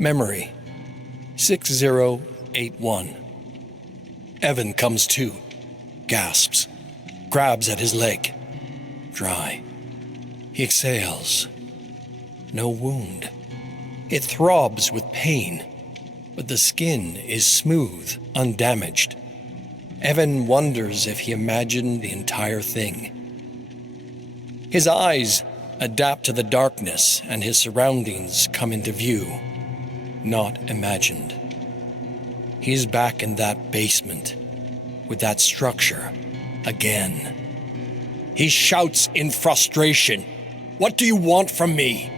Memory 6081. Evan comes to, gasps, grabs at his leg. Dry. He exhales. No wound. It throbs with pain, but the skin is smooth, undamaged. Evan wonders if he imagined the entire thing. His eyes adapt to the darkness and his surroundings come into view. Not imagined. He's back in that basement, with that structure, again. He shouts in frustration, "What do you want from me?"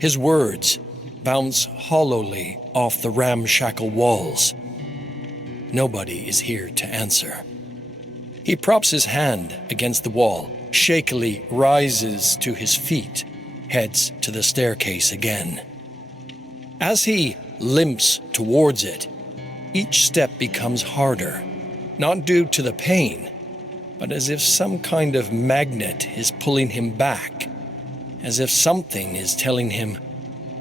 His words bounce hollowly off the ramshackle walls. Nobody is here to answer. He props his hand against the wall, shakily rises to his feet, heads to the staircase again. As he limps towards it, each step becomes harder, not due to the pain, but as if some kind of magnet is pulling him back, as if something is telling him,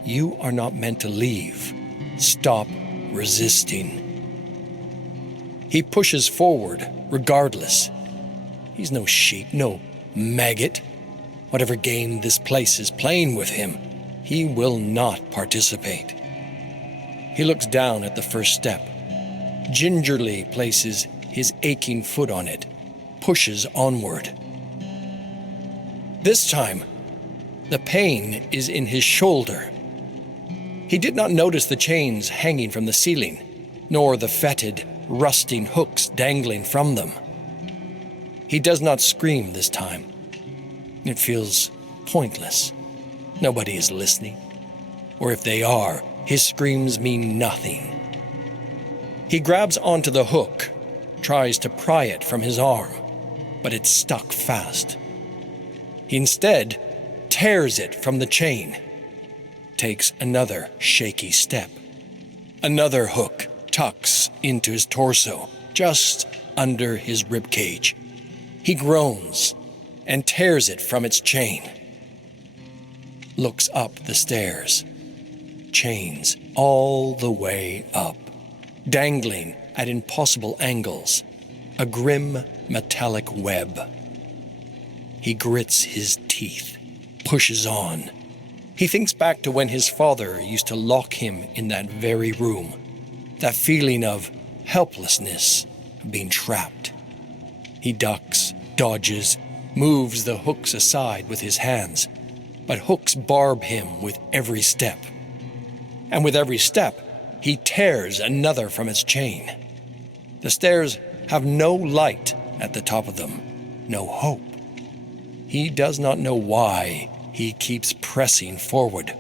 "You are not meant to leave. Stop resisting." He pushes forward, regardless. He's no sheep, no maggot. Whatever game this place is playing with him, he will not participate. He looks down at the first step, gingerly places his aching foot on it, pushes onward. This time, the pain is in his shoulder. He did not notice the chains hanging from the ceiling, nor the fetid, rusting hooks dangling from them. He does not scream this time. It feels pointless. Nobody is listening. Or if they are, his screams mean nothing. He grabs onto the hook, tries to pry it from his arm, but it's stuck fast. He instead tears it from the chain, takes another shaky step. Another hook tucks into his torso, just under his ribcage. He groans and tears it from its chain. Looks up the stairs. Chains all the way up, dangling at impossible angles, a grim metallic web. He grits his teeth, pushes on. He thinks back to when his father used to lock him in that very room, that feeling of helplessness, of being trapped. He ducks, dodges, moves the hooks aside with his hands, but hooks barb him with every step. And with every step, he tears another from its chain. The stairs have no light at the top of them, no hope. He does not know why he keeps pressing forward,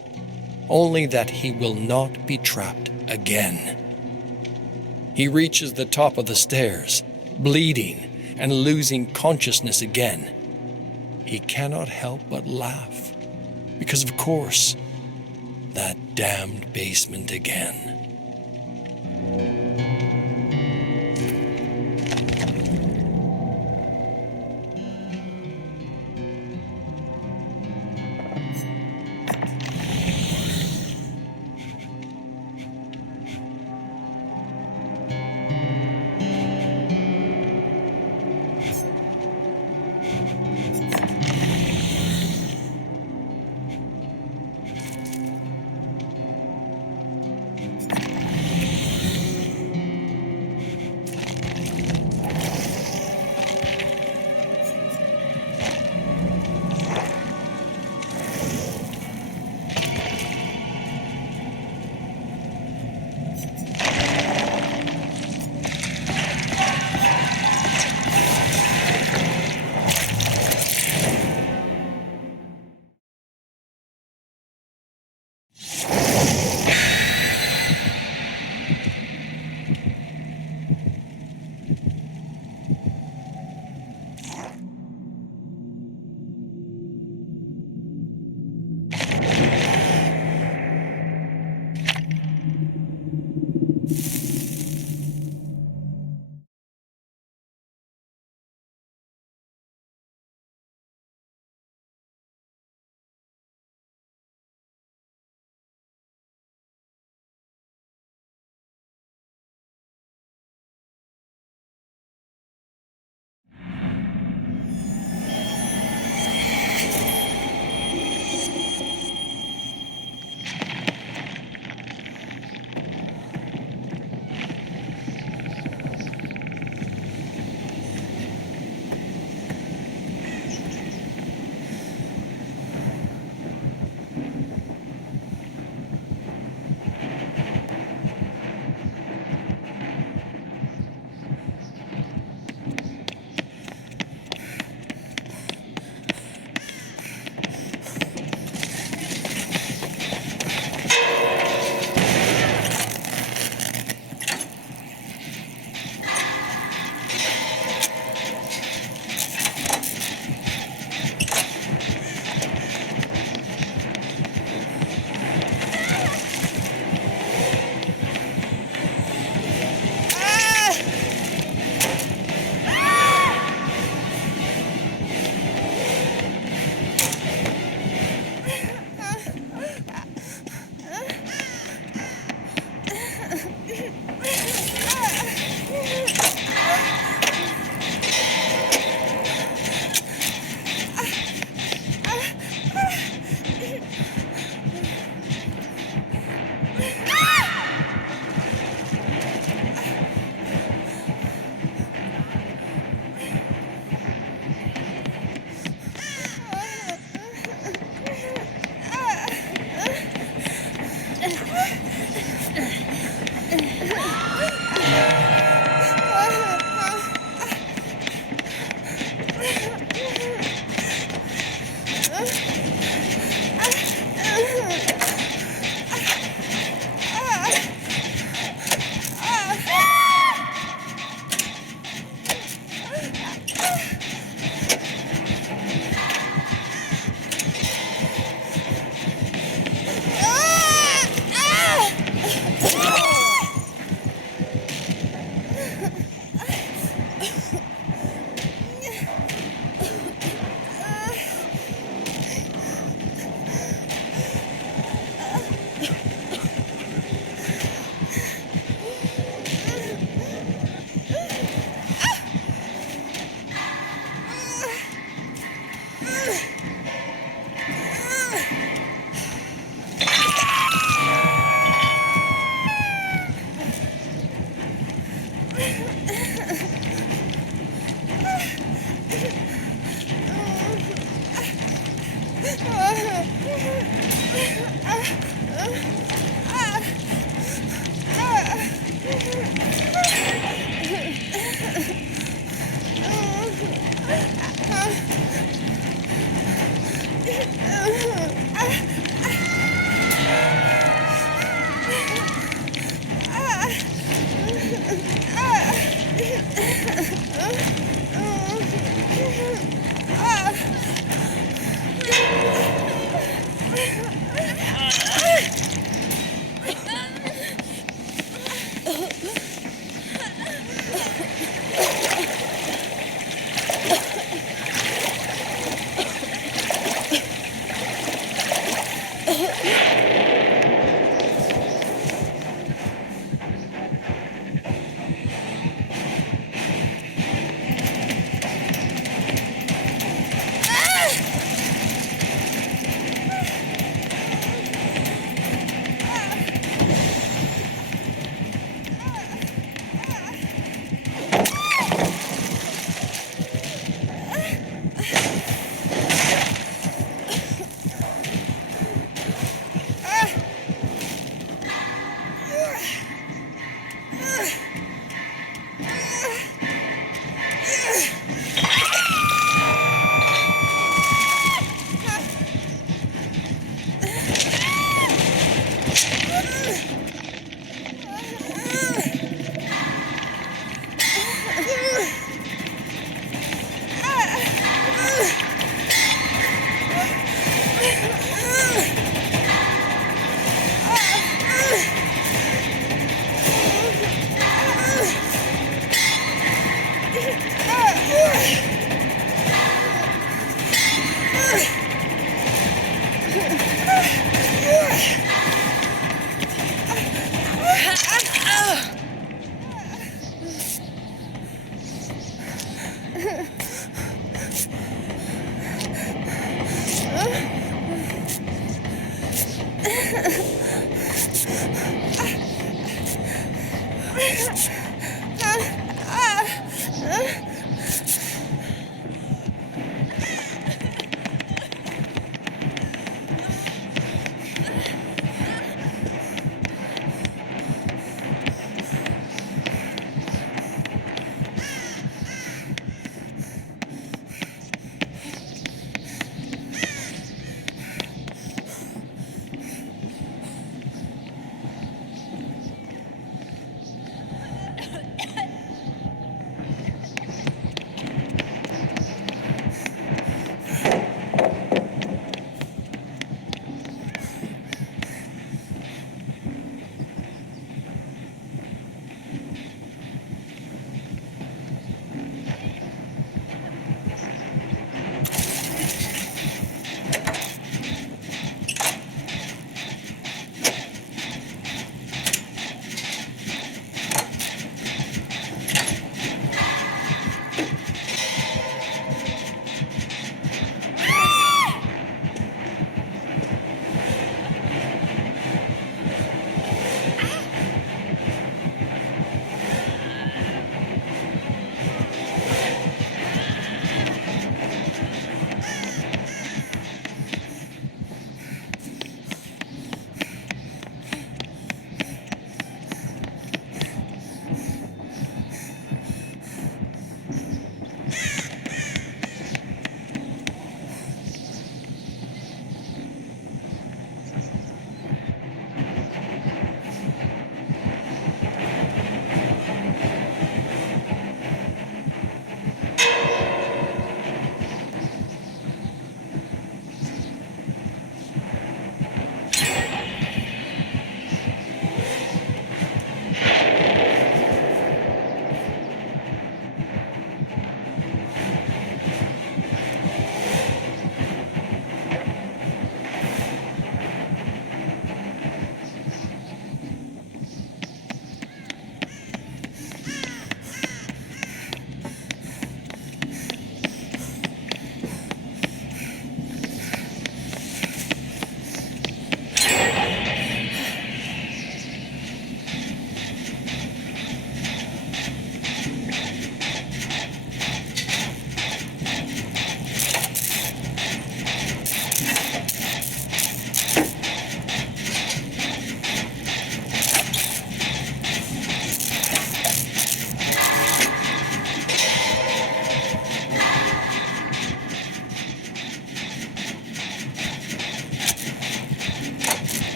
only that he will not be trapped again. He reaches the top of the stairs, bleeding and losing consciousness again. He cannot help but laugh, because of course, that damned basement again.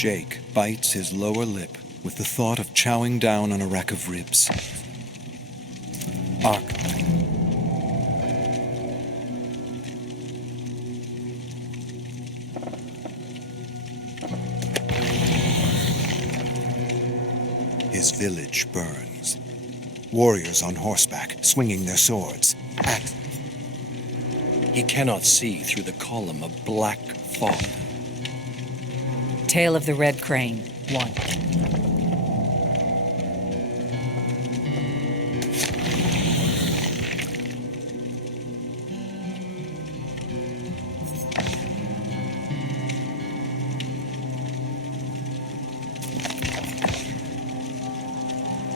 Jake bites his lower lip with the thought of chowing down on a rack of ribs. Ark. His village burns. Warriors on horseback, swinging their swords. Axe. He cannot see through the column of black fog. Tale of the Red Crane, 1.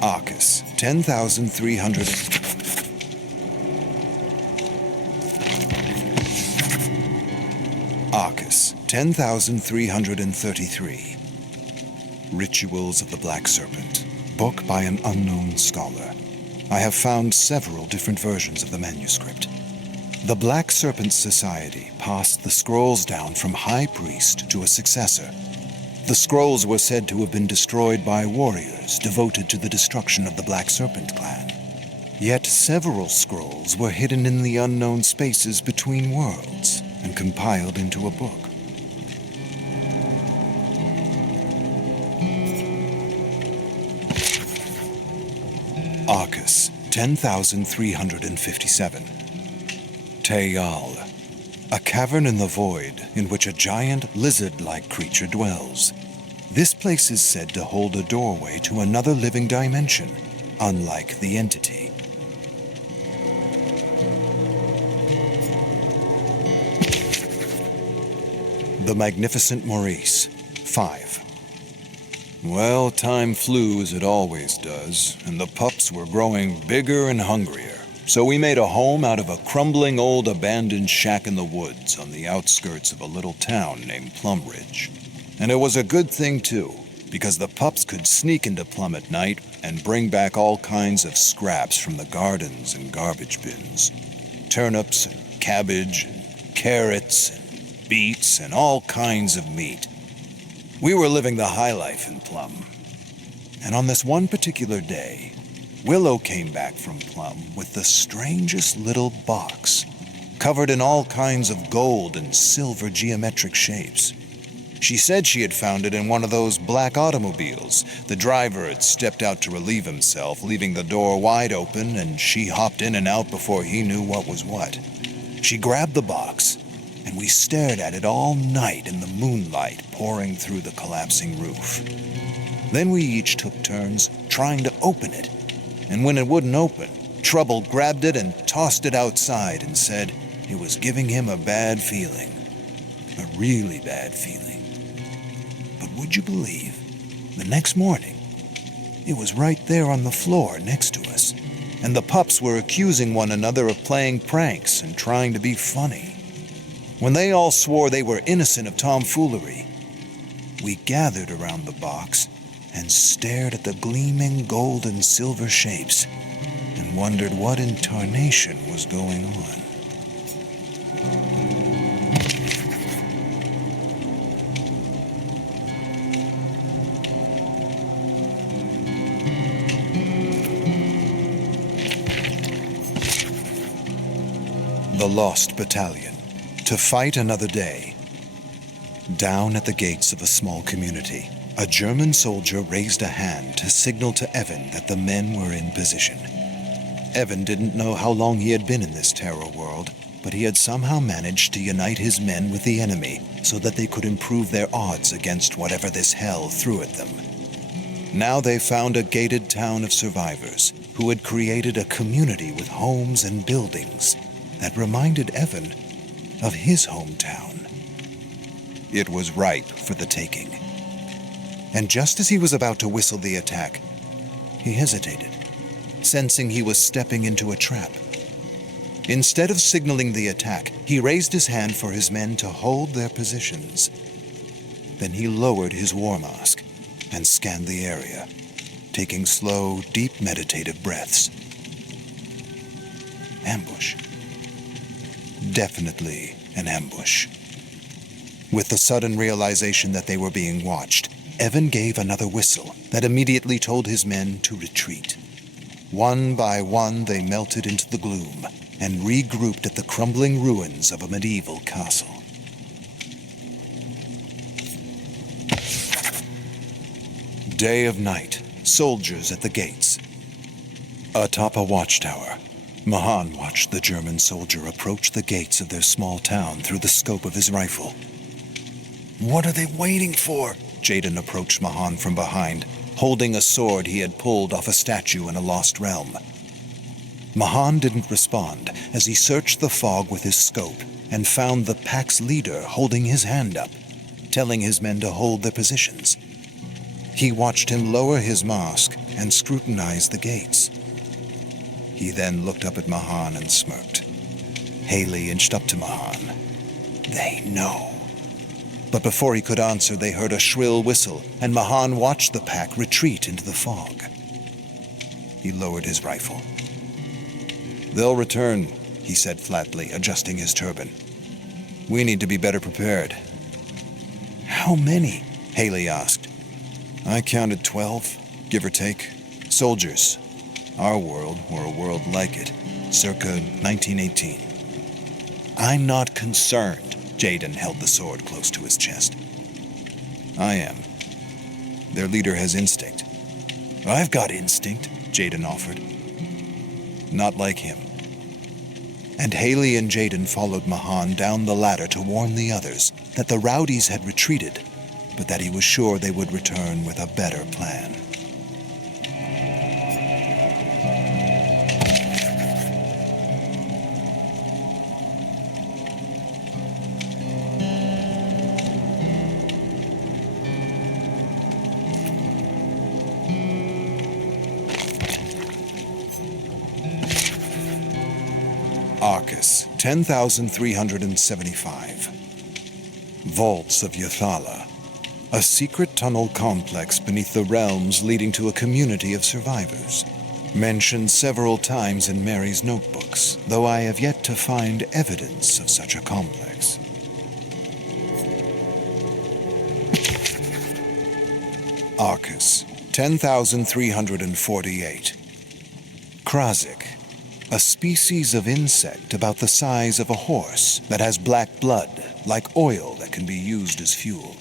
Arcus, 10,300... Arcus, 10,333. Rituals of the Black Serpent. Book by an unknown scholar. I have found several different versions of the manuscript. The Black Serpent Society passed the scrolls down from high priest to a successor. The scrolls were said to have been destroyed by warriors devoted to the destruction of the Black Serpent clan. Yet several scrolls were hidden in the unknown spaces between worlds and compiled into a book. Arcus, 10,357. Teyal, a cavern in the void in which a giant lizard-like creature dwells. This place is said to hold a doorway to another living dimension, unlike the entity. The Magnificent Maurice, 5. Well, time flew as it always does, and the pups were growing bigger and hungrier. So we made a home out of a crumbling old abandoned shack in the woods on the outskirts of a little town named Plumridge. And it was a good thing, too, because the pups could sneak into Plum at night and bring back all kinds of scraps from the gardens and garbage bins. Turnips and cabbage and carrots and beets and all kinds of meat. We were living the high life in Plum. And on this one particular day, Willow came back from Plum with the strangest little box, covered in all kinds of gold and silver geometric shapes. She said she had found it in one of those black automobiles. The driver had stepped out to relieve himself, leaving the door wide open, and she hopped in and out before he knew what was what. She grabbed the box, and we stared at it all night in the moonlight pouring through the collapsing roof. Then we each took turns trying to open it. And when it wouldn't open, Trouble grabbed it and tossed it outside and said it was giving him a bad feeling. A really bad feeling. But would you believe, the next morning, it was right there on the floor next to us, and the pups were accusing one another of playing pranks and trying to be funny. When they all swore they were innocent of tomfoolery, we gathered around the box and stared at the gleaming gold and silver shapes and wondered what in tarnation was going on. The Lost Battalion, to fight another day. Down at the gates of a small community, a German soldier raised a hand to signal to Evan that the men were in position. Evan didn't know how long he had been in this terror world, but he had somehow managed to unite his men with the enemy so that they could improve their odds against whatever this hell threw at them. Now they found a gated town of survivors who had created a community with homes and buildings that reminded Evan of his hometown. It was ripe for the taking. And just as he was about to whistle the attack, he hesitated, sensing he was stepping into a trap. Instead of signaling the attack, he raised his hand for his men to hold their positions. Then he lowered his war mask and scanned the area, taking slow, deep meditative breaths. Ambush. Definitely an ambush. With the sudden realization that they were being watched, Evan gave another whistle that immediately told his men to retreat. One by one, they melted into the gloom and regrouped at the crumbling ruins of a medieval castle. Day of night, soldiers at the gates. Atop a watchtower, Mahan watched the German soldier approach the gates of their small town through the scope of his rifle. "What are they waiting for?" Jaden approached Mahan from behind, holding a sword he had pulled off a statue in a lost realm. Mahan didn't respond as he searched the fog with his scope and found the pack's leader holding his hand up, telling his men to hold their positions. He watched him lower his mask and scrutinized the gates. He then looked up at Mahan and smirked. Haley inched up to Mahan. They know. But before he could answer, they heard a shrill whistle, and Mahan watched the pack retreat into the fog. He lowered his rifle. "They'll return," he said flatly, adjusting his turban. "We need to be better prepared." "How many?" Haley asked. "I counted 12, give or take. Soldiers. Our world, or a world like it, circa 1918. "I'm not concerned." Jaden held the sword close to his chest. "I am. Their leader has instinct." "I've got instinct," Jaden offered. "Not like him." And Haley and Jaden followed Mahan down the ladder to warn the others that the rowdies had retreated, but that he was sure they would return with a better plan. Arcus, 10,375. Vaults of Yathala, a secret tunnel complex beneath the realms leading to a community of survivors. Mentioned several times in Mary's notebooks, though I have yet to find evidence of such a complex. Arcus, 10,348. Krazik, a species of insect about the size of a horse that has black blood, like oil that can be used as fuel.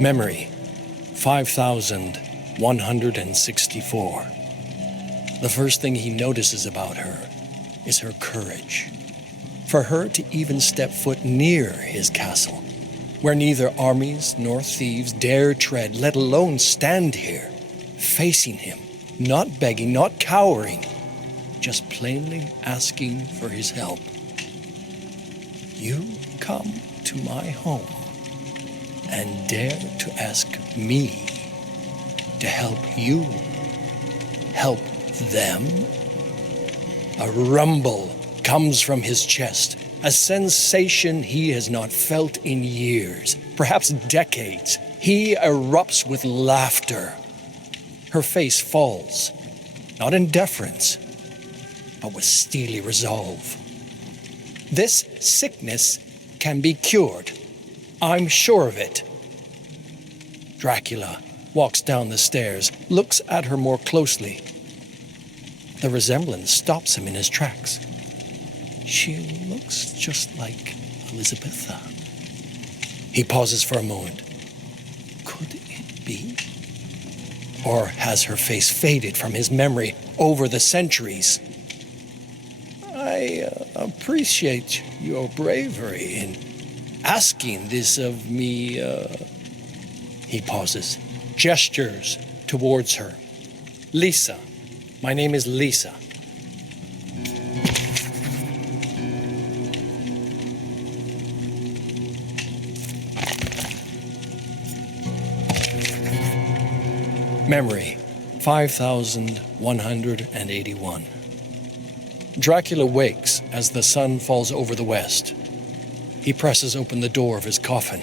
Memory, 5,164. The first thing he notices about her is her courage. For her to even step foot near his castle, where neither armies nor thieves dare tread, let alone stand here, facing him, not begging, not cowering, just plainly asking for his help. You come to my home and dare to ask me to help you help them? A rumble comes from his chest, a sensation he has not felt in years, perhaps decades. He erupts with laughter. Her face falls, not in deference, but with steely resolve. This sickness can be cured. I'm sure of it. Dracula walks down the stairs, looks at her more closely. The resemblance stops him in his tracks. She looks just like Elizabetha. He pauses for a moment. Could it be? Or has her face faded from his memory over the centuries? I appreciate your bravery in asking this of me. He pauses, gestures towards her. Lisa. My name is Lisa. Memory, 5181. Dracula wakes as the sun falls over the west. He presses open the door of his coffin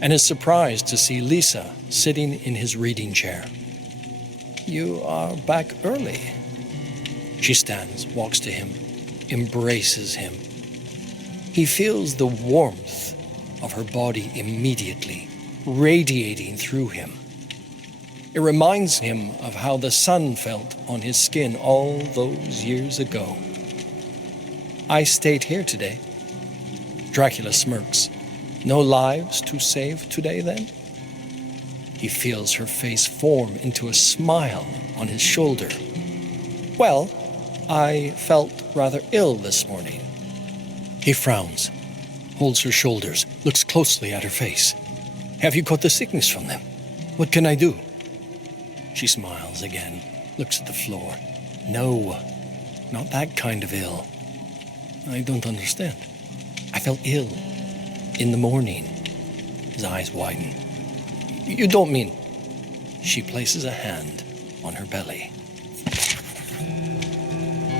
and is surprised to see Lisa sitting in his reading chair. You are back early. She stands, walks to him, embraces him. He feels the warmth of her body immediately, radiating through him. It reminds him of how the sun felt on his skin all those years ago. I stayed here today. Dracula smirks. No lives to save today, then? He feels her face form into a smile on his shoulder. Well, I felt rather ill this morning. He frowns, holds her shoulders, looks closely at her face. Have you caught the sickness from them? What can I do? She smiles again, looks at the floor. No, not that kind of ill. I don't understand. I felt ill in the morning. His eyes widen. You don't mean... She places a hand on her belly.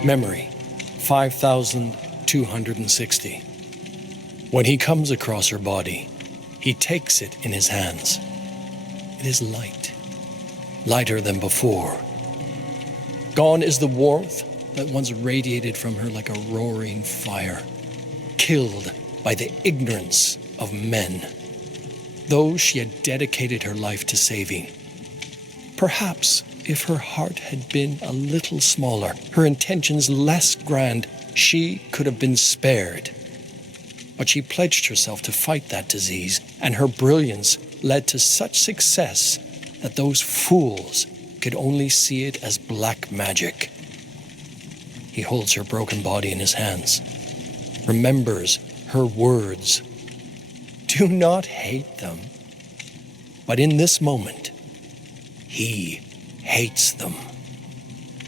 Memory, 5260. When he comes across her body, he takes it in his hands. It is light. Lighter than before. Gone is the warmth that once radiated from her like a roaring fire, killed by the ignorance of men, those she had dedicated her life to saving. Perhaps if her heart had been a little smaller, her intentions less grand, she could have been spared. But she pledged herself to fight that disease, and her brilliance led to such success that those fools could only see it as black magic. He holds her broken body in his hands, remembers her words. Do not hate them. But in this moment, he hates them.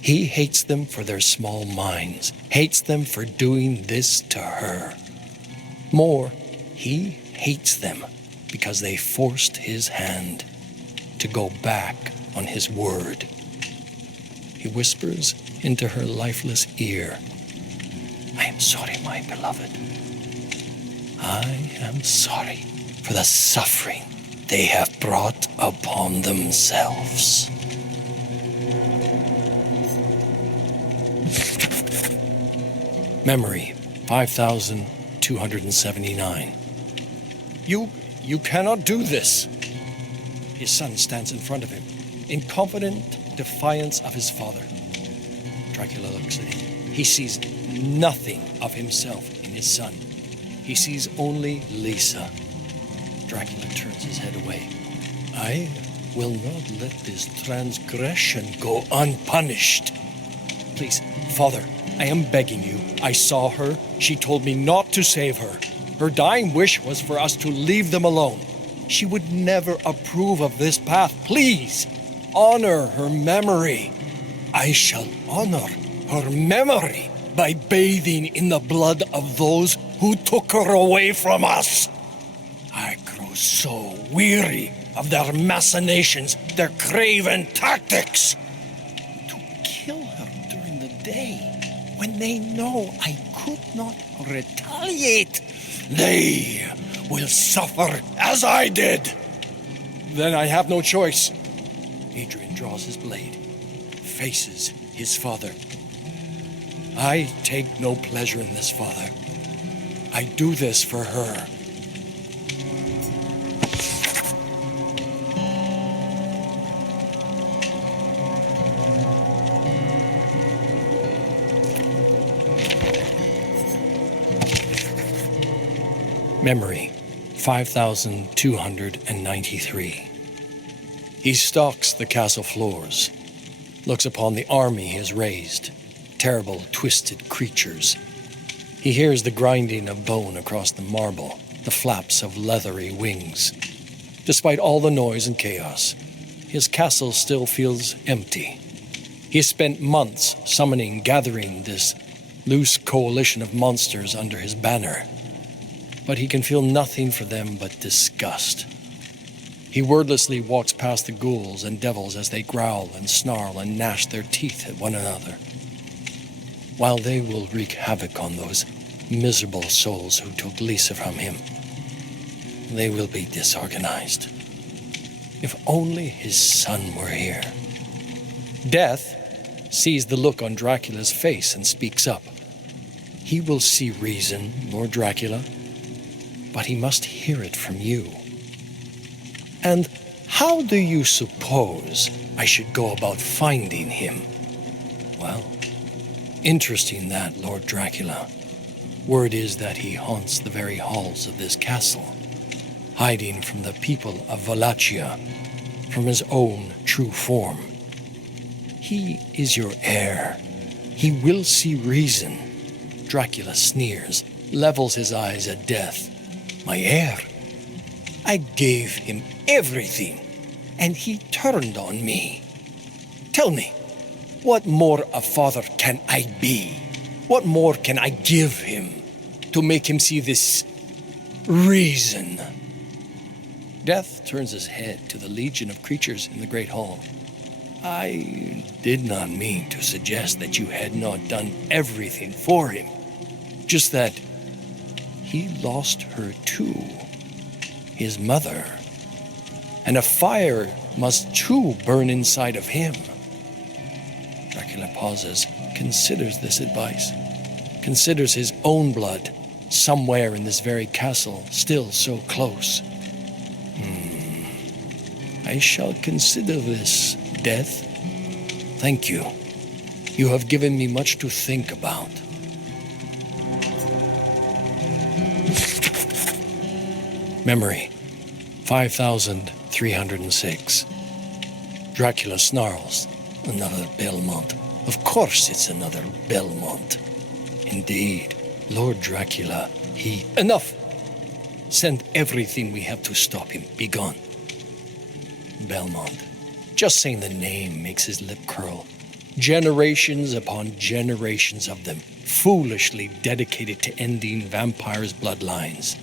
He hates them for their small minds, hates them for doing this to her. More, he hates them because they forced his hand to go back on his word. He whispers into her lifeless ear, I am sorry, my beloved. I am sorry for the suffering they have brought upon themselves. Memory, 5279. You cannot do this. His son stands in front of him, in confident defiance of his father. Dracula looks at him. He sees nothing of himself in his son. He sees only Lisa. Dracula turns his head away. I will not let this transgression go unpunished. Please, Father, I am begging you. I saw her. She told me not to save her. Her dying wish was for us to leave them alone. She would never approve of this path. Please, honor her memory. I shall honor her memory by bathing in the blood of those who took her away from us. I grow so weary of their machinations, their craven tactics. To kill her during the day, when they know I could not retaliate, they will suffer as I did. Then I have no choice. Adrian draws his blade, faces his father. I take no pleasure in this, Father. I do this for her. Memory, 5293. He stalks the castle floors, looks upon the army he has raised, terrible, twisted creatures. He hears the grinding of bone across the marble, the flaps of leathery wings. Despite all the noise and chaos, his castle still feels empty. He has spent months summoning, gathering this loose coalition of monsters under his banner, but he can feel nothing for them but disgust. He wordlessly walks past the ghouls and devils as they growl and snarl and gnash their teeth at one another. While they will wreak havoc on those miserable souls who took Lisa from him, they will be disorganized. If only his son were here. Death sees the look on Dracula's face and speaks up. He will see reason, Lord Dracula, but he must hear it from you. And how do you suppose I should go about finding him? Well, interesting that, Lord Dracula. Word is that he haunts the very halls of this castle, hiding from the people of Wallachia, from his own true form. He is your heir. He will see reason. Dracula sneers, levels his eyes at death. My heir? I gave him everything, and he turned on me. Tell me, what more a father can I be? What more can I give him to make him see this reason? Death turns his head to the legion of creatures in the great hall. I did not mean to suggest that you had not done everything for him. Just that he lost her too, his mother. And a fire must too burn inside of him. Dracula pauses, considers this advice, considers his own blood somewhere in this very castle, still so close. I shall consider this, Death. Thank you. You have given me much to think about. Memory, 5306. Dracula snarls. Another Belmont. Of course it's another Belmont. Indeed, Lord Dracula, he... Enough! Send everything we have to stop him. Be gone. Belmont. Just saying the name makes his lip curl. Generations upon generations of them, foolishly dedicated to ending vampires' bloodlines.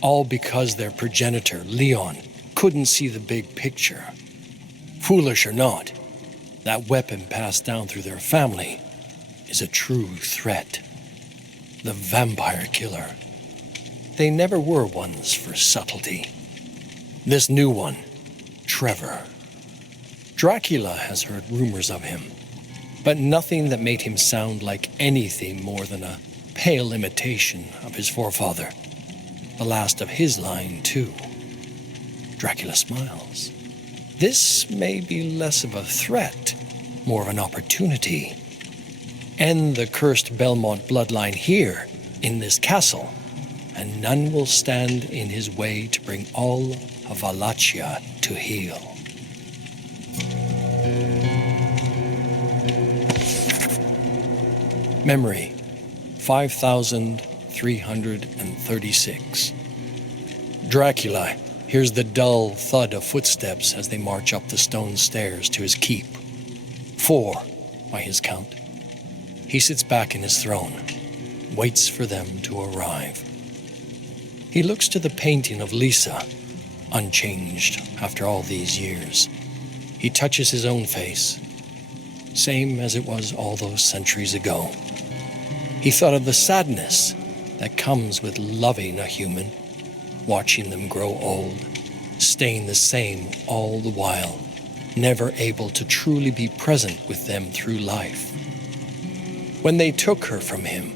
All because their progenitor, Leon, couldn't see the big picture. Foolish or not, that weapon passed down through their family is a true threat. The vampire killer. They never were ones for subtlety. This new one, Trevor. Dracula has heard rumors of him, but nothing that made him sound like anything more than a pale imitation of his forefather. The last of his line, too. Dracula smiles. This may be less of a threat, more of an opportunity. End the cursed Belmont bloodline here, in this castle, and none will stand in his way to bring all of Wallachia to heel. Memory, 5336. Dracula hears the dull thud of footsteps as they march up the stone stairs to his keep. 4, by his count. He sits back in his throne, waits for them to arrive. He looks to the painting of Lisa, unchanged after all these years. He touches his own face, same as it was all those centuries ago. He thought of the sadness that comes with loving a human, watching them grow old, staying the same all the while, never able to truly be present with them through life. When they took her from him,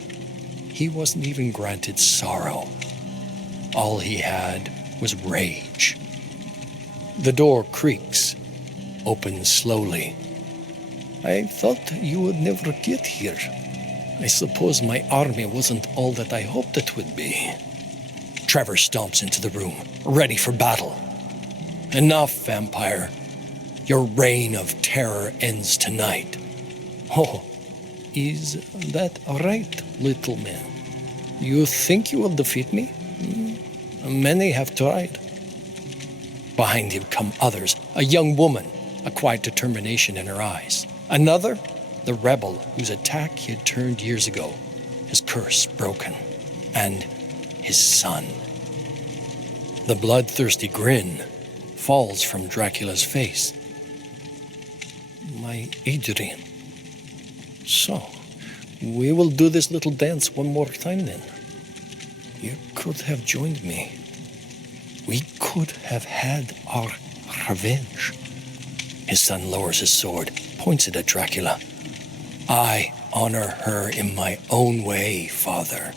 he wasn't even granted sorrow. All he had was rage. The door creaks, opens slowly. I thought you would never get here. I suppose my army wasn't all that I hoped it would be. Trevor stomps into the room, ready for battle. Enough, vampire. Your reign of terror ends tonight. Oh, is that right, little man? You think you will defeat me? Many have tried. Behind him come others, a young woman, a quiet determination in her eyes. Another, the rebel whose attack he had turned years ago, his curse broken, and his son. The bloodthirsty grin falls from Dracula's face. My Adrian. So, we will do this little dance one more time then. You could have joined me. We could have had our revenge. His son lowers his sword, points it at Dracula. I honor her in my own way, father.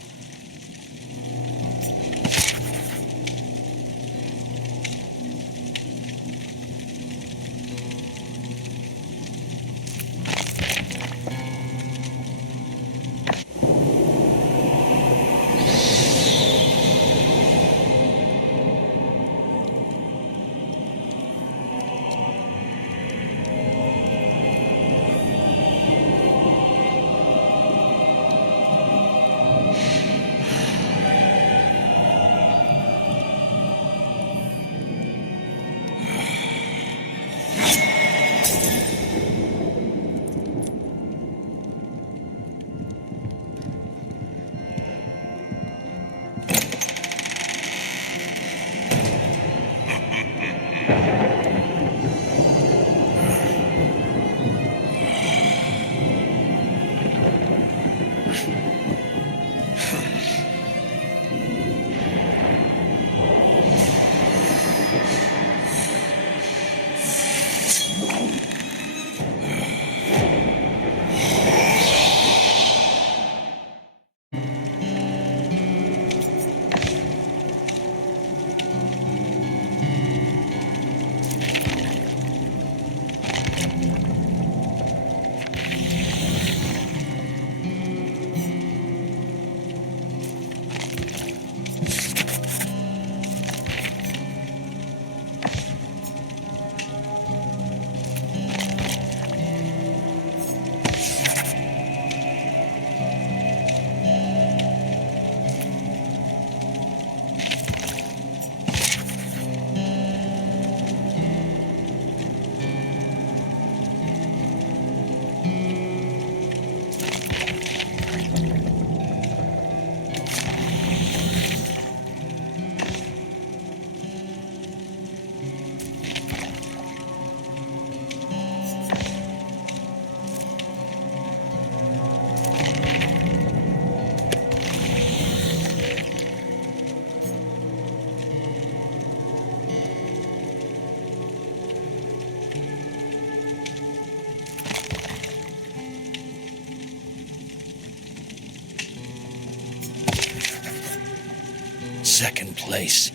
Second place.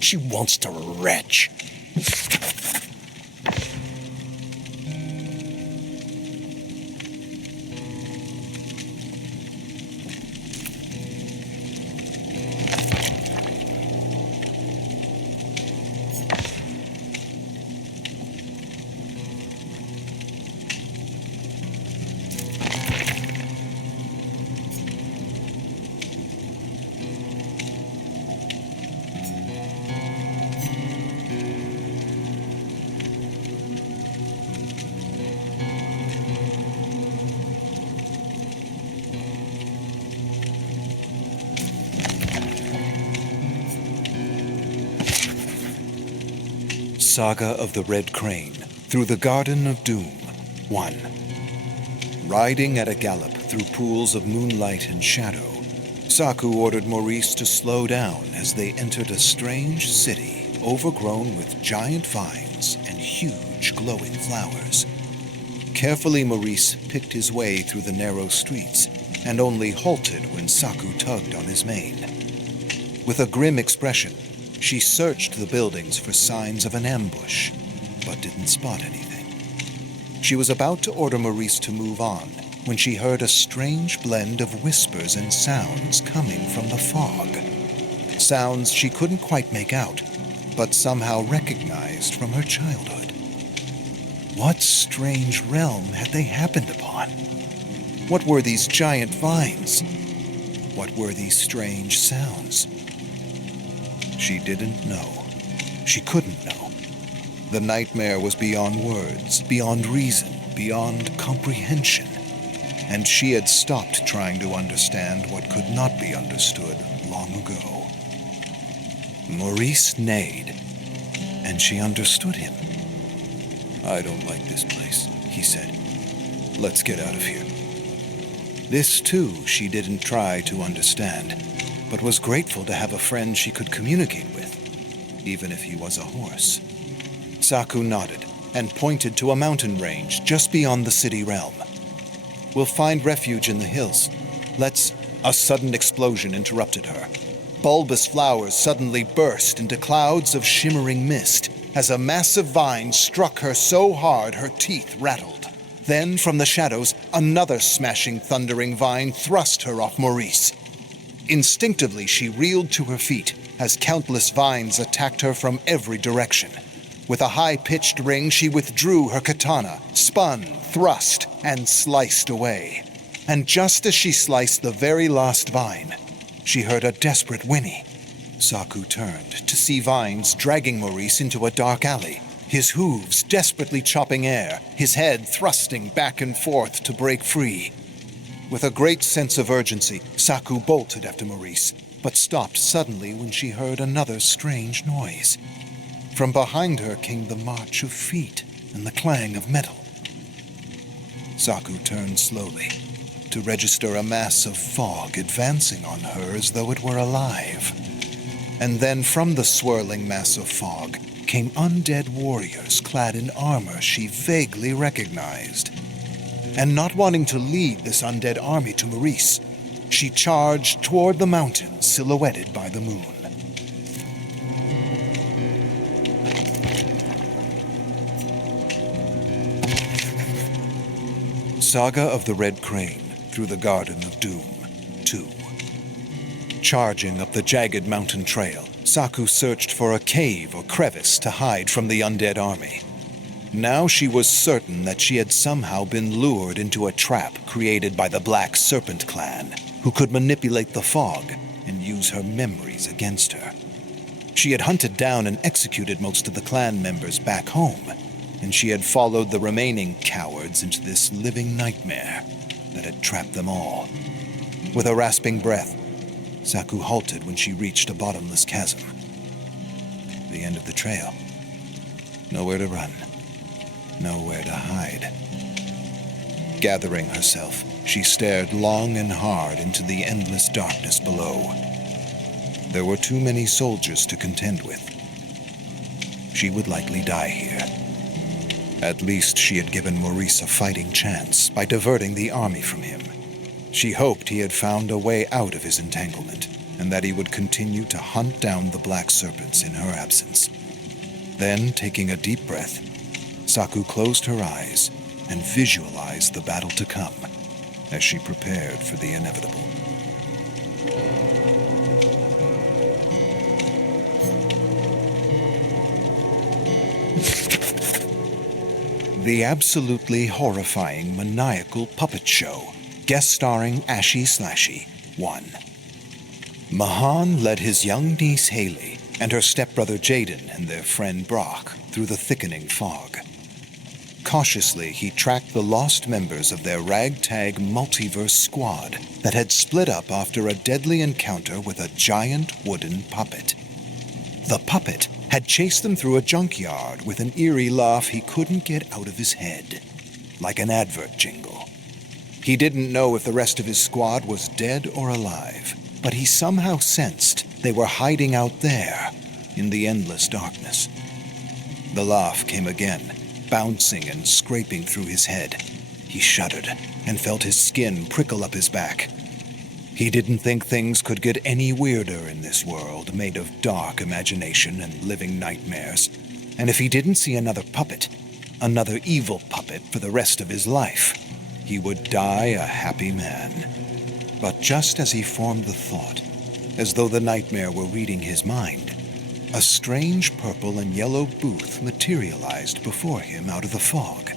She wants to retch. Saga of the Red Crane through the Garden of Doom 1. Riding at a gallop through pools of moonlight and shadow, Saku ordered Maurice to slow down as they entered a strange city overgrown with giant vines and huge glowing flowers. Carefully, Maurice picked his way through the narrow streets and only halted when Saku tugged on his mane. With a grim expression, she searched the buildings for signs of an ambush, but didn't spot anything. She was about to order Maurice to move on when she heard a strange blend of whispers and sounds coming from the fog. Sounds she couldn't quite make out, but somehow recognized from her childhood. What strange realm had they happened upon? What were these giant vines? What were these strange sounds? She didn't know. She couldn't know. The nightmare was beyond words, beyond reason, beyond comprehension. And she had stopped trying to understand what could not be understood long ago. Maurice neighed, and she understood him. "I don't like this place," he said. "Let's get out of here." This, too, she didn't try to understand, but was grateful to have a friend she could communicate with, even if he was a horse. Saku nodded and pointed to a mountain range just beyond the city realm. "We'll find refuge in the hills. Let's—" A sudden explosion interrupted her. Bulbous flowers suddenly burst into clouds of shimmering mist as a massive vine struck her so hard her teeth rattled. Then, from the shadows, another smashing, thundering vine thrust her off Maurice. Instinctively, she reeled to her feet as countless vines attacked her from every direction. With a high-pitched ring, she withdrew her katana, spun, thrust, and sliced away. And just as she sliced the very last vine, she heard a desperate whinny. Saku turned to see vines dragging Maurice into a dark alley, his hooves desperately chopping air, his head thrusting back and forth to break free. With a great sense of urgency, Saku bolted after Maurice, but stopped suddenly when she heard another strange noise. From behind her came the march of feet and the clang of metal. Saku turned slowly to register a mass of fog advancing on her as though it were alive. And then from the swirling mass of fog came undead warriors clad in armor she vaguely recognized. And not wanting to lead this undead army to Maurice, she charged toward the mountain silhouetted by the moon. Saga of the Red Crane Through the Garden of Doom 2. Charging up the jagged mountain trail, Saku searched for a cave or crevice to hide from the undead army. Now she was certain that she had somehow been lured into a trap created by the Black Serpent clan, who could manipulate the fog and use her memories against her. She had hunted down and executed most of the clan members back home, and she had followed the remaining cowards into this living nightmare that had trapped them all. With a rasping breath, Saku halted when she reached a bottomless chasm. The end of the trail. Nowhere to run. Nowhere to hide. Gathering herself, she stared long and hard into the endless darkness below. There were too many soldiers to contend with. She would likely die here. At least she had given Maurice a fighting chance by diverting the army from him. She hoped he had found a way out of his entanglement, and that he would continue to hunt down the Black Serpents in her absence. Then, taking a deep breath, Saku closed her eyes and visualized the battle to come as she prepared for the inevitable. The absolutely horrifying maniacal puppet show, guest starring Ashy Slashy 1. Mahan led his young niece Haley and her stepbrother Jaden and their friend Brock through the thickening fog. Cautiously, he tracked the lost members of their ragtag multiverse squad that had split up after a deadly encounter with a giant wooden puppet. The puppet had chased them through a junkyard with an eerie laugh he couldn't get out of his head, like an advert jingle. He didn't know if the rest of his squad was dead or alive, but he somehow sensed they were hiding out there in the endless darkness. The laugh came again, bouncing and scraping through his head. He shuddered and felt his skin prickle up his back. He didn't think things could get any weirder in this world made of dark imagination and living nightmares. And if he didn't see another puppet, another evil puppet for the rest of his life, he would die a happy man. But just as he formed the thought, as though the nightmare were reading his mind, a strange purple and yellow booth materialized before him out of the fog.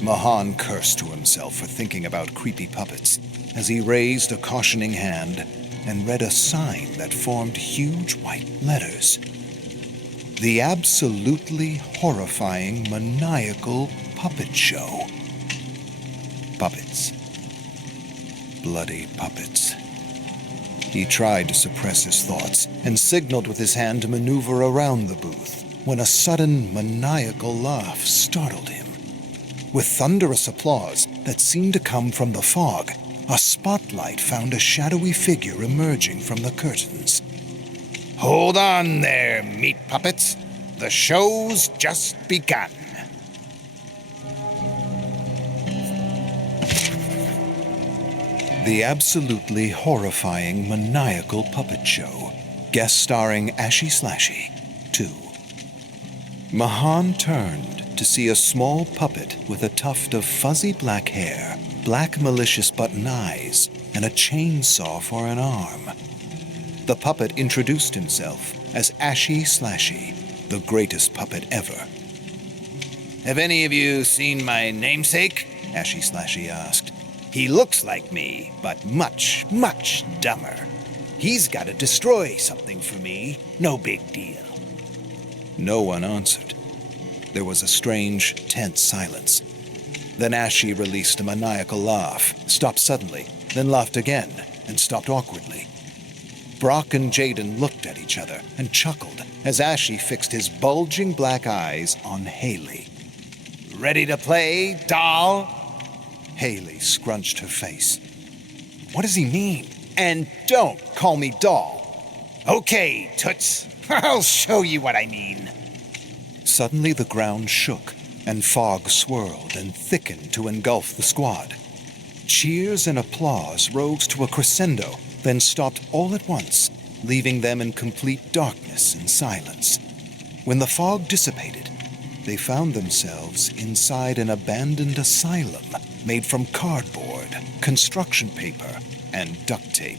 Mahan cursed to himself for thinking about creepy puppets as he raised a cautioning hand and read a sign that formed huge white letters. The absolutely horrifying maniacal puppet show. Puppets. Bloody puppets. He tried to suppress his thoughts and signaled with his hand to maneuver around the booth when a sudden maniacal laugh startled him. With thunderous applause that seemed to come from the fog, a spotlight found a shadowy figure emerging from the curtains. Hold on there, meat puppets. The show's just begun. The absolutely horrifying maniacal puppet show, guest starring Ashy Slashy 2. Mahan turned to see a small puppet with a tuft of fuzzy black hair, black malicious button eyes, and a chainsaw for an arm. The puppet introduced himself as Ashy Slashy, the greatest puppet ever. Have any of you seen my namesake? Ashy Slashy asked. He looks like me, but much, much dumber. He's got to destroy something for me. No big deal. No one answered. There was a strange, tense silence. Then Ashy released a maniacal laugh, stopped suddenly, then laughed again, and stopped awkwardly. Brock and Jaden looked at each other and chuckled as Ashy fixed his bulging black eyes on Haley. Ready to play, doll? Haley scrunched her face. What does he mean? And don't call me doll. Okay, Toots. I'll show you what I mean. Suddenly the ground shook, and fog swirled and thickened to engulf the squad. Cheers and applause rose to a crescendo, then stopped all at once, leaving them in complete darkness and silence. When the fog dissipated, they found themselves inside an abandoned asylum made from cardboard, construction paper, and duct tape.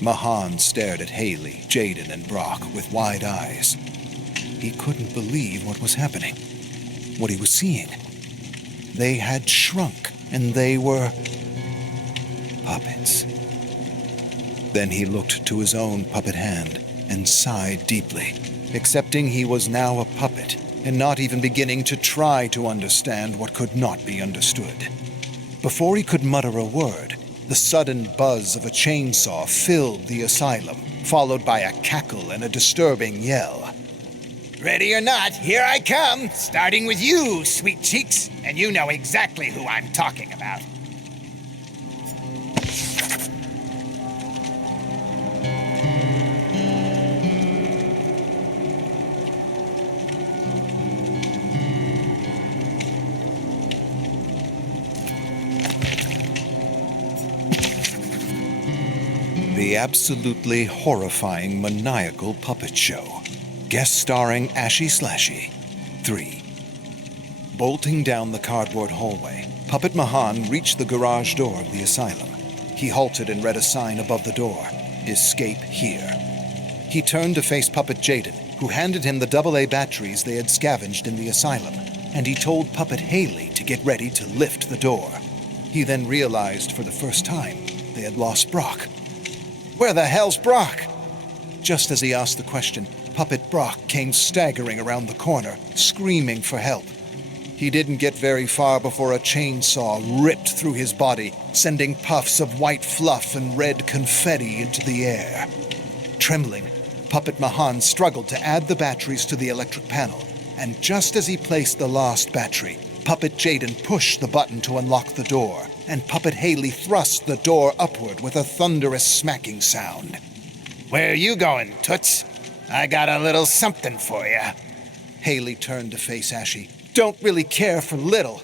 Mahan stared at Haley, Jaden, and Brock with wide eyes. He couldn't believe what was happening, what he was seeing. They had shrunk, and they were puppets. Then he looked to his own puppet hand and sighed deeply, accepting he was now a puppet and not even beginning to try to understand what could not be understood. Before he could mutter a word, the sudden buzz of a chainsaw filled the asylum, followed by a cackle and a disturbing yell. Ready or not, here I come, starting with you, sweet cheeks, and you know exactly who I'm talking about. The absolutely horrifying maniacal puppet show, guest starring Ashy Slashy 3. Bolting down the cardboard hallway, Puppet Mahan reached the garage door of the asylum. He halted and read a sign above the door, "Escape here." He turned to face Puppet Jaden, who handed him the AA batteries they had scavenged in the asylum, and he told Puppet Haley to get ready to lift the door. He then realized for the first time they had lost Brock. Where the hell's Brock? Just as he asked the question, Puppet Brock came staggering around the corner, screaming for help. He didn't get very far before a chainsaw ripped through his body, sending puffs of white fluff and red confetti into the air. Trembling, Puppet Mahan struggled to add the batteries to the electric panel, and just as he placed the last battery, Puppet Jaden pushed the button to unlock the door, and Puppet Haley thrust the door upward with a thunderous smacking sound. Where are you going, Toots? I got a little something for you. Haley turned to face Ashy. Don't really care for little.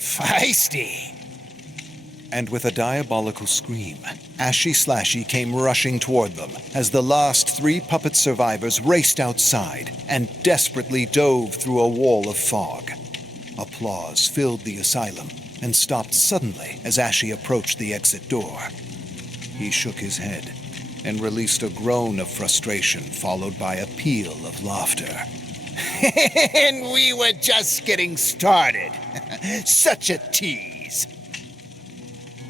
Feisty. And with a diabolical scream, Ashy Slashy came rushing toward them as the last 3 puppet survivors raced outside and desperately dove through a wall of fog. Applause filled the asylum and stopped suddenly as Ashy approached the exit door. He shook his head. and released a groan of frustration followed by a peal of laughter. And we were just getting started. Such a tease.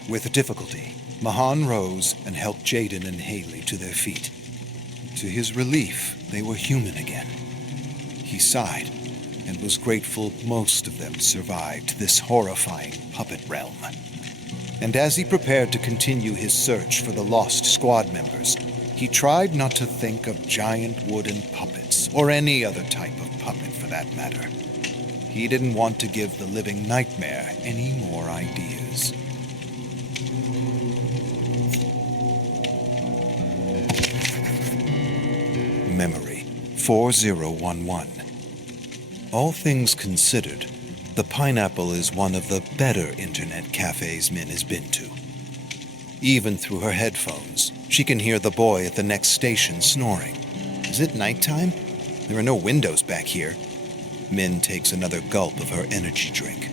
With difficulty, Mahan rose and helped Jaden and Haley to their feet. To his relief, they were human again. He sighed and was grateful most of them survived this horrifying puppet realm. And as he prepared to continue his search for the lost squad members, he tried not to think of giant wooden puppets, or any other type of puppet for that matter. He didn't want to give the living nightmare any more ideas. Memory 4011. All things considered, the Pineapple is one of the better internet cafes Min has been to. Even through her headphones, she can hear the boy at the next station snoring. Is it nighttime? There are no windows back here. Min takes another gulp of her energy drink.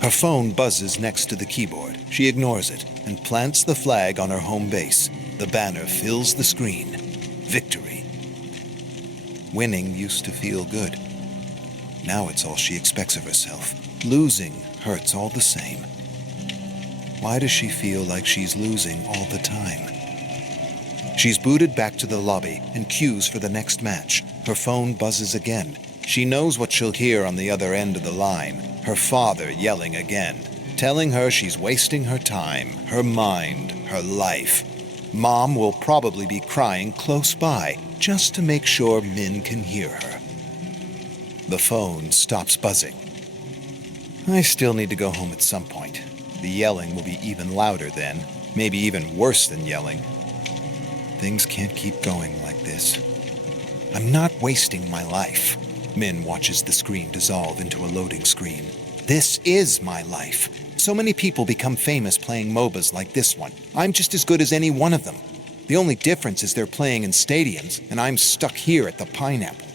Her phone buzzes next to the keyboard. She ignores it and plants the flag on her home base. The banner fills the screen. Victory. Winning used to feel good. Now it's all she expects of herself. Losing hurts all the same. Why does she feel like she's losing all the time? She's booted back to the lobby and queues for the next match. Her phone buzzes again. She knows what she'll hear on the other end of the line. Her father yelling again, telling her she's wasting her time, her mind, her life. Mom will probably be crying close by just to make sure Min can hear her. The phone stops buzzing. I still need to go home at some point. The yelling will be even louder then, maybe even worse than yelling. Things can't keep going like this. I'm not wasting my life. Min watches the screen dissolve into a loading screen. This is my life. So many people become famous playing MOBAs like this one. I'm just as good as any one of them. The only difference is they're playing in stadiums, and I'm stuck here at the Pineapple.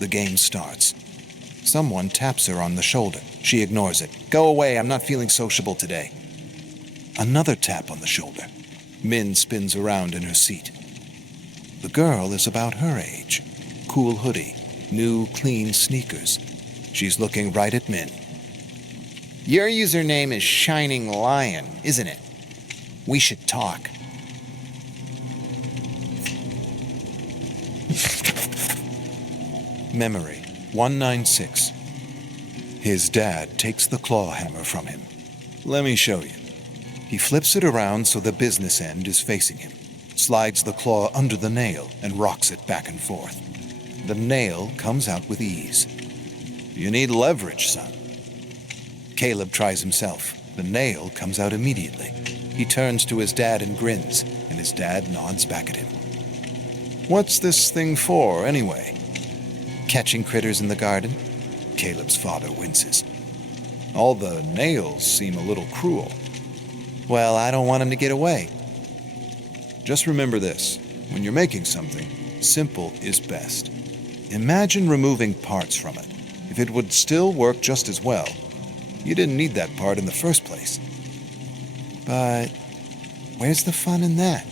The game starts. Someone taps her on the shoulder. She ignores it. Go away, I'm not feeling sociable today. Another tap on the shoulder. Min spins around in her seat. The girl is about her age. Cool hoodie, new clean sneakers. She's looking right at Min. Your username is Shining Lion, isn't it? We should talk. Memory 196. His dad takes the claw hammer from him. Let me show you. He flips it around so the business end is facing him, slides the claw under the nail, and rocks it back and forth. The nail comes out with ease. You need leverage, son. Caleb tries himself. The nail comes out immediately. He turns to his dad and grins, and his dad nods back at him. What's this thing for, anyway? Catching critters in the garden? Caleb's father winces. All the nails seem a little cruel. Well, I don't want him to get away. Just remember this. When you're making something, simple is best. Imagine removing parts from it. If it would still work just as well, you didn't need that part in the first place. But where's the fun in that?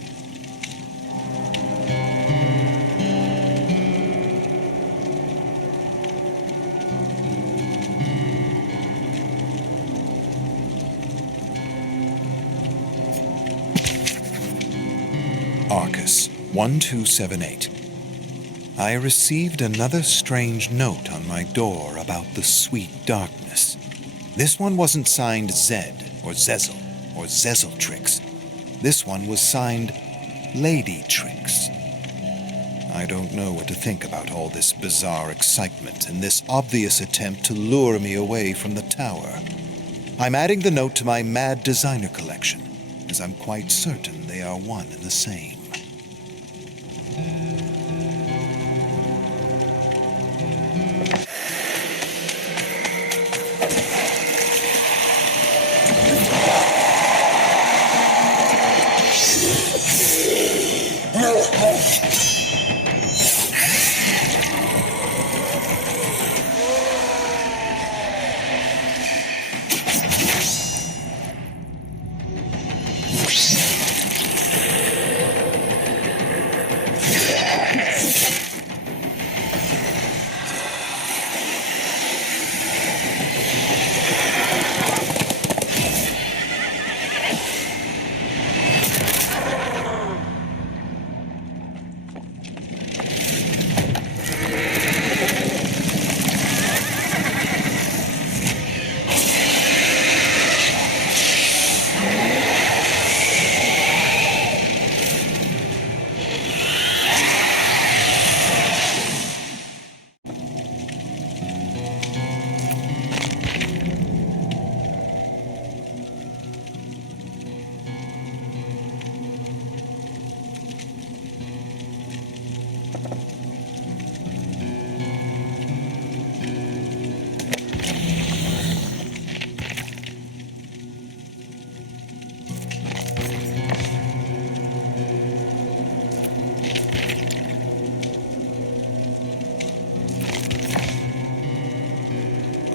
Arcus 1278. I received another strange note on my door about the sweet darkness. This one wasn't signed Zed or Zezel or Zezeltrix. This one was signed Lady Trix. I don't know what to think about all this bizarre excitement and this obvious attempt to lure me away from the tower. I'm adding the note to my Mad Designer collection, as I'm quite certain they are one and the same.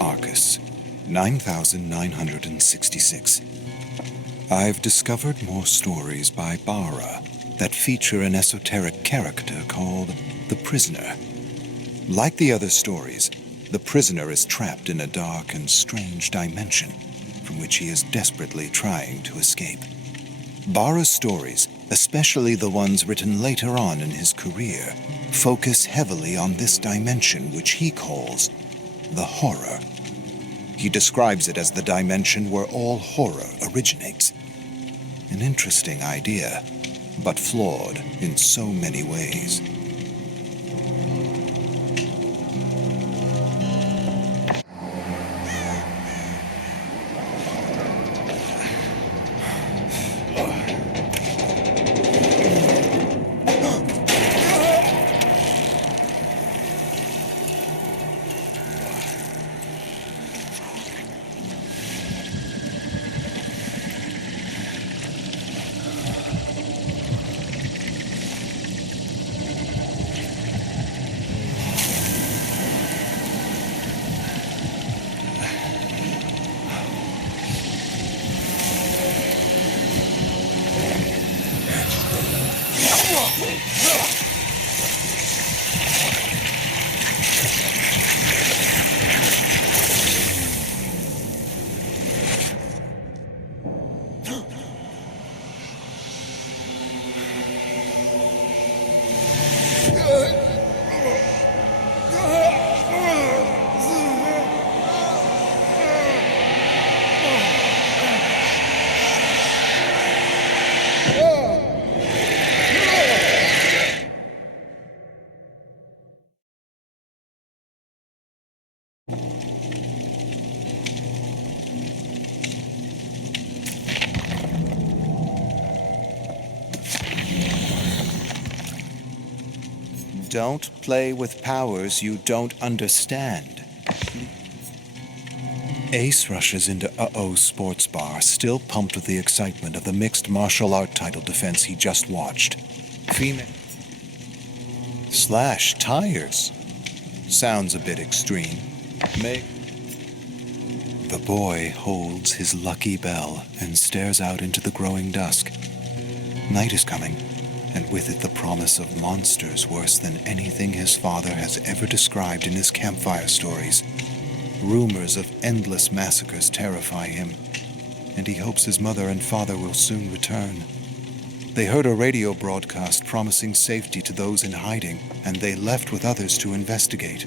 Arcus, 9966. I've discovered more stories by Bara that feature an esoteric character called the Prisoner. Like the other stories, the Prisoner is trapped in a dark and strange dimension from which he is desperately trying to escape. Bara's stories, especially the ones written later on in his career, focus heavily on this dimension which he calls the Horror. He describes it as the dimension where all horror originates. An interesting idea, but flawed in so many ways. Don't play with powers you don't understand. Ace rushes into Uh-Oh's sports bar, still pumped with the excitement of the mixed martial art title defense he just watched. Female. Slash tires. Sounds a bit extreme. The boy holds his lucky bell and stares out into the growing dusk. Night is coming, and with it the promise of monsters worse than anything his father has ever described in his campfire stories. Rumors of endless massacres terrify him, and he hopes his mother and father will soon return. They heard a radio broadcast promising safety to those in hiding, and they left with others to investigate.